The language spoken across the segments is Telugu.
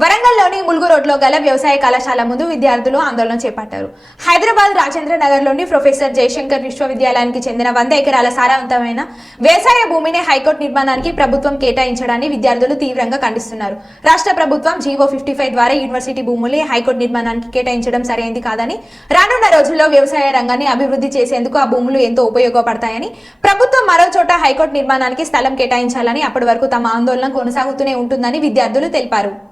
వరంగల్లోని ములుగు రోడ్లో గల వ్యవసాయ కళాశాల ముందు విద్యార్థులు ఆందోళన చేపట్టారు. హైదరాబాద్ రాజేంద్ర నగర్లోని ప్రొఫెసర్ జయశంకర్ విశ్వవిద్యాలయానికి చెందిన వంద ఎకరాల సారవంతమైన వ్యవసాయ భూమిని హైకోర్టు నిర్మాణానికి ప్రభుత్వం కేటాయించడాన్ని విద్యార్థులు తీవ్రంగా ఖండిస్తున్నారు. రాష్ట్ర ప్రభుత్వం జీవో ఫిఫ్టీ ఫైవ్ ద్వారా యూనివర్సిటీ భూముల్ని హైకోర్టు నిర్మాణానికి కేటాయించడం సరైంది కాదని రానున్న రోజుల్లో వ్యవసాయ రంగాన్ని అభివృద్ధి చేసేందుకు ఆ భూములు ఎంతో ఉపయోగపడతాయని ప్రభుత్వం మరో చోట హైకోర్టు నిర్మాణానికి స్థలం కేటాయించాలని అప్పటి వరకు తమ ఆందోళన కొనసాగుతూనే ఉంటుందని విద్యార్థులు తెలిపారు.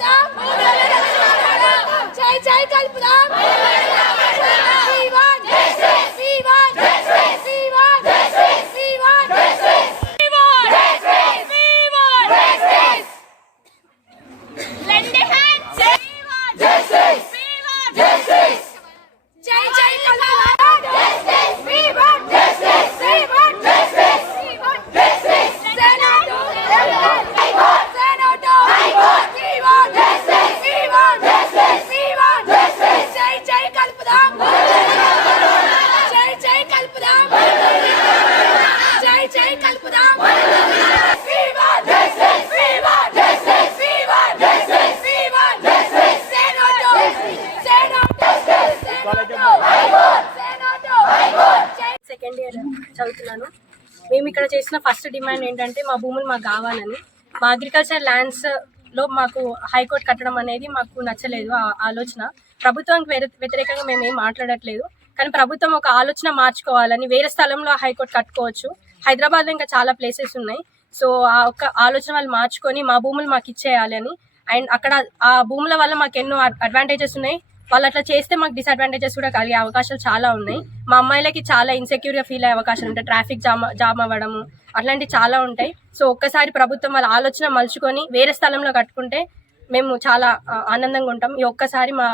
Stop! మేము ఇక్కడ చేసిన ఫస్ట్ డిమాండ్ ఏంటంటే మా భూములు మాకు కావాలని. మా అగ్రికల్చర్ ల్యాండ్స్లో మాకు హైకోర్టు కట్టడం అనేది మాకు నచ్చలేదు ఆ ఆలోచన. ప్రభుత్వానికి వ్యతిరేకంగా మేము ఏం మాట్లాడట్లేదు. కానీ ప్రభుత్వం ఒక ఆలోచన మార్చుకోవాలని వేరే స్థలంలో హైకోర్టు కట్టుకోవచ్చు. హైదరాబాద్లో ఇంకా చాలా ప్లేసెస్ ఉన్నాయి. సో ఆ ఒక్క ఆలోచన వాళ్ళు మార్చుకొని మా భూములు మాకు ఇచ్చేయాలి అని. అండ్ అక్కడ ఆ భూముల వల్ల మాకు ఎన్నో అడ్వాంటేజెస్ ఉన్నాయి. వాళ్ళు అట్లా చేస్తే మాకు డిసడ్వాంటేజెస్ కూడా కలిగే అవకాశాలు చాలా ఉన్నాయి. మా అమ్మాయిలకి చాలా ఇన్సెక్యూర్గా ఫీల్ అయ్యే అవకాశాలు ఉంటాయి. ట్రాఫిక్ జామ్ జామ్ అవ్వడము అట్లాంటివి చాలా ఉంటాయి. సో ఒక్కసారి ప్రభుత్వం వాళ్ళ ఆలోచన మలుచుకొని వేరే స్థలంలో కట్టుకుంటే మేము చాలా ఆనందంగా ఉంటాం. ఈ ఒక్కసారి మా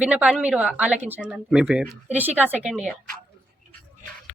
విన్నపాన్ని మీరు ఆలకించండి మీ పేరు? Rishika second year.